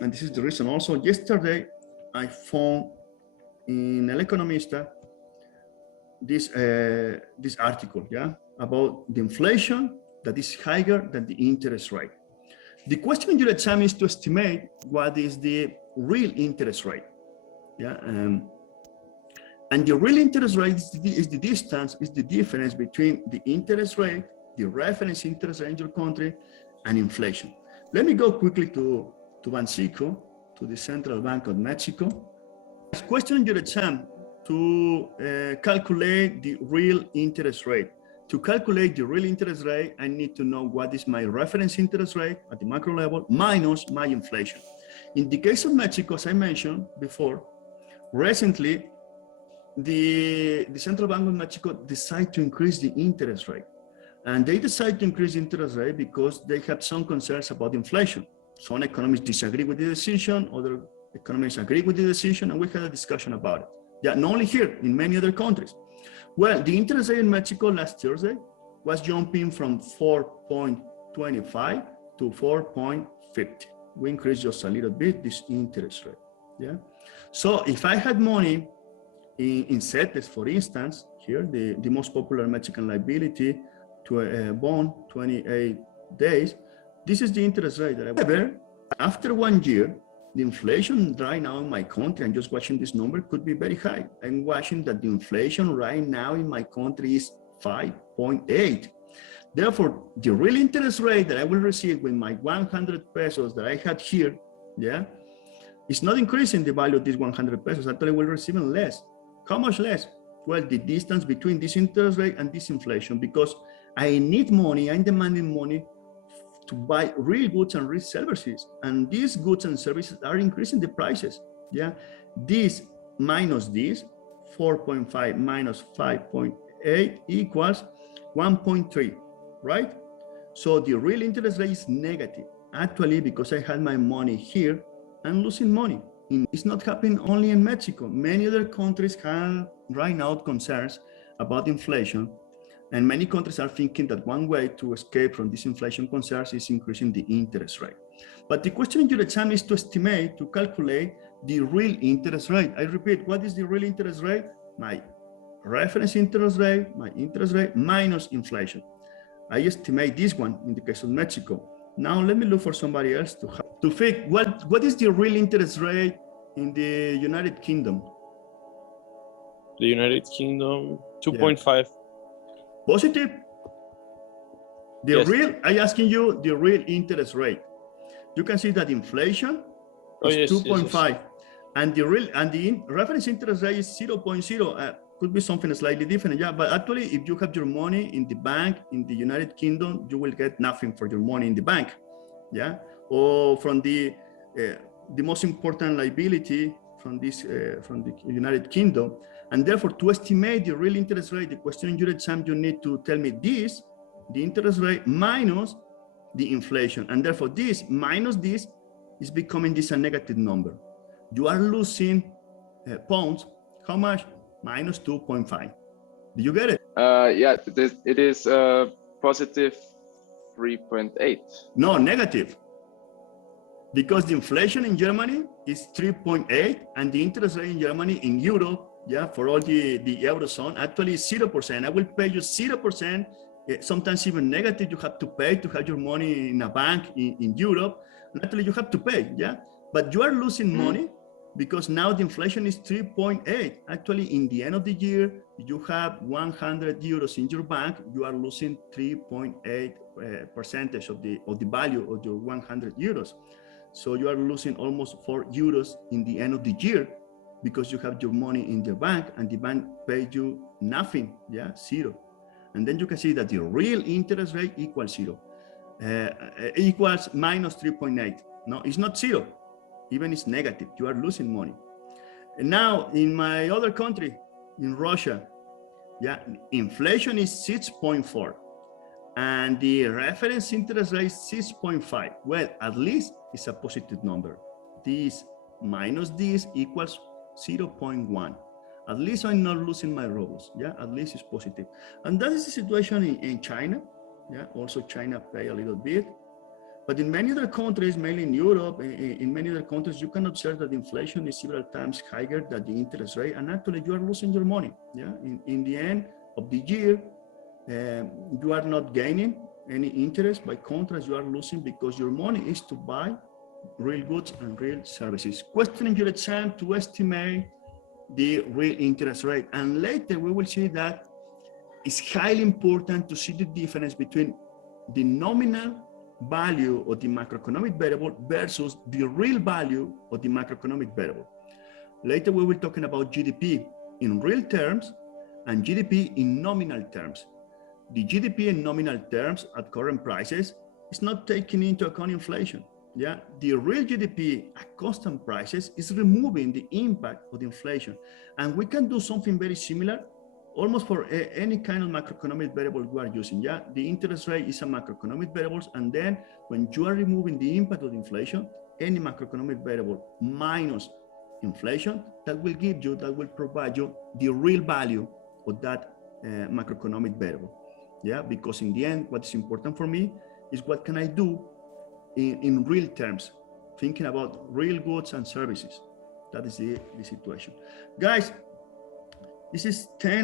and this is the reason also, yesterday I found in El Economista this article, about the inflation that is higher than the interest rate. The question in your exam is to estimate what is the real interest rate, and the real interest rate is the distance, is the difference between the interest rate, the reference interest rate in your country, and inflation. Let me go quickly to Banxico, to the Central Bank of Mexico. Question in your exam to calculate the real interest rate. To calculate the real interest rate, I need to know what is my reference interest rate at the macro level minus my inflation. In the case of Mexico, as I mentioned before, recently, the Central Bank of Mexico decided to increase the interest rate. And they decided to increase interest rate because they had some concerns about inflation. Some economists disagree with the decision, other economists agree with the decision, and we had a discussion about it. Yeah, not only here, in many other countries. Well, the interest rate in Mexico last Thursday was jumping from 4.25 to 4.50. We increased just a little bit this interest rate. Yeah. So if I had money in CETES, for instance, here, the most popular Mexican liability to a bond, 28 days, this is the interest rate that I have. However, after 1 year, the inflation right now in my country, I'm just watching this number, could be very high. I'm watching that the inflation right now in my country is 5.8. Therefore, the real interest rate that I will receive with my 100 pesos that I had here, it's not increasing the value of these 100 pesos. Actually, we're receiving less. How much less? Well, the distance between this interest rate and this inflation, because I need money, I'm demanding money to buy real goods and real services. And these goods and services are increasing the prices. This minus this, 4.5 minus 5.8 equals 1.3, right? So the real interest rate is negative. Actually, because I had my money here, I'm losing money. It's not happening only in Mexico. Many other countries have right now concerns about inflation. And many countries are thinking that one way to escape from these inflation concerns is increasing the interest rate. But the question in your exam is to estimate, to calculate the real interest rate. I repeat, what is the real interest rate? My reference interest rate, my interest rate minus inflation. I estimate this one in the case of Mexico. Now let me look for somebody else to figure what is the real interest rate in the United Kingdom? The United Kingdom, 2.5. Positive? Yes. I asking you the real interest rate. You can see that inflation is 2.5, yes. And the reference interest rate is 0.0. Could be something slightly different, but actually, if you have your money in the bank in the United Kingdom, you will get nothing for your money in the bank, or from the most important liability from the United Kingdom. And therefore, to estimate the real interest rate, the question in your exam, you need to tell me this, the interest rate minus the inflation. And therefore, this minus this is becoming this a negative number. You are losing pounds. How much? Minus 2.5. Do you get it? Yeah, it is positive 3.8. No, negative. Because the inflation in Germany is 3.8 and the interest rate in Germany in Europe, for all the Eurozone, actually is 0%. I will pay you 0%, sometimes even negative you have to pay to have your money in a bank in Europe. Actually, you have to pay, But you are losing money because now the inflation is 3.8. Actually, in the end of the year, you have 100 euros in your bank, you are losing 3.8 percentage of the value of your 100 euros. So you are losing almost 4 euros in the end of the year because you have your money in the bank and the bank paid you nothing, 0. And then you can see that the real interest rate equals 0, equals minus 3.8. No, it's not 0. Even it's negative, you are losing money. And now in my other country, in Russia, inflation is 6.4 and the reference interest rate is 6.5. Well, at least it's a positive number. This minus this equals 0.1. At least I'm not losing my rubles, at least it's positive. And that is the situation in China. Also China pay a little bit. But in many other countries, mainly in Europe, in many other countries, you can observe that inflation is several times higher than the interest rate, and actually you are losing your money. Yeah, in the end of the year, you are not gaining any interest. By contrast, you are losing because your money is to buy real goods and real services. Questioning your exam to estimate the real interest rate, and later we will see that it's highly important to see the difference between the nominal value of the macroeconomic variable versus the real value of the macroeconomic variable. Later, we will be talking about GDP in real terms and GDP in nominal terms. The GDP in nominal terms at current prices is not taking into account inflation. Yeah, the real GDP at constant prices is removing the impact of the inflation. And we can do something very similar almost for any kind of macroeconomic variable you are using. Yeah, the interest rate is a macroeconomic variable, and then when you are removing the impact of inflation, any macroeconomic variable minus inflation, that will provide you the real value of that macroeconomic variable. Yeah, because in the end, what is important for me is what can I do in real terms, thinking about real goods and services. That is the situation. Guys, this is 10